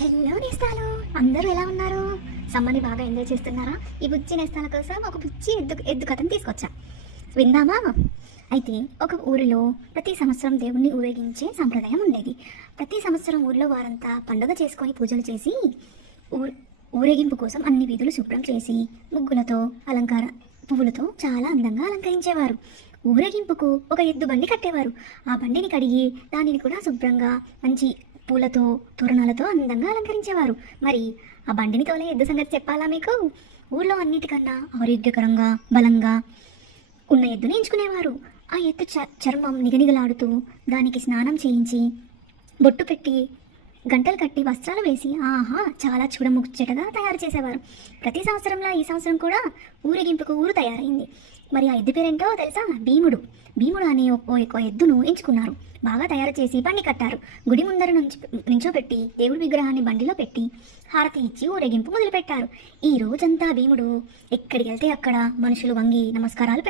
Hello నేస్తాలు, అందరూ ఎలా ఉన్నారు? సమ్మర్ని బాగా ఎంజాయ్ చేస్తున్నారా? ఈ బుజ్జి నేస్తాల కోసం ఒక బుజ్జి ఎద్దు కథను తీసుకొచ్చా, విందామా? అయితే ఒక ఊరిలో ప్రతి సంవత్సరం దేవుణ్ణి ఊరేగించే సంప్రదాయం ఉండేది. ప్రతి సంవత్సరం ఊరిలో వారంతా పండుగ చేసుకొని పూజలు చేసి ఊరేగింపు కోసం అన్ని వీధులు శుభ్రం చేసి ముగ్గులతో పువ్వులతో చాలా అందంగా అలంకరించేవారు. ఊరేగింపుకు ఒక ఎద్దు బండి కట్టేవారు. ఆ బండిని కడిగి దానిని కూడా శుభ్రంగా మంచి పూలతో తోరణాలతో అందంగా అలంకరించేవారు. మరి ఆ బండిని తోలే ఎద్దు సంగతి చెప్పాలా మీకు? ఊళ్ళో అన్నిటికన్నా ఆరోగ్యకరంగా బలంగా ఉన్న ఎద్దుని ఎంచుకునేవారు. ఆ ఎద్దు చర్మం నిగనిగలాడుతూ దానికి స్నానం చేయించి బొట్టు పెట్టి గంటలు కట్టి వస్త్రాలు వేసి ఆహా చాలా చూడముచ్చటగా తయారు చేసేవారు. ప్రతి సంవత్సరంలో ఈ సంవత్సరం కూడా ఊరేగింపుకు ఊరు తయారైంది. మరి ఆ ఎద్దు పేరేంటో తెలుసా? భీముడు. భీముడు అనే ఒక ఎద్దును ఎంచుకున్నారు. బాగా తయారు చేసి బండి కట్టారు. గుడి ముందర నించోబెట్టి దేవుడి విగ్రహాన్ని బండిలో పెట్టి హారతి ఇచ్చి ఊరేగింపు మొదలుపెట్టారు. ఈ రోజంతా భీముడు ఎక్కడికి వెళ్తే అక్కడ మనుషులు వంగి నమస్కారాలు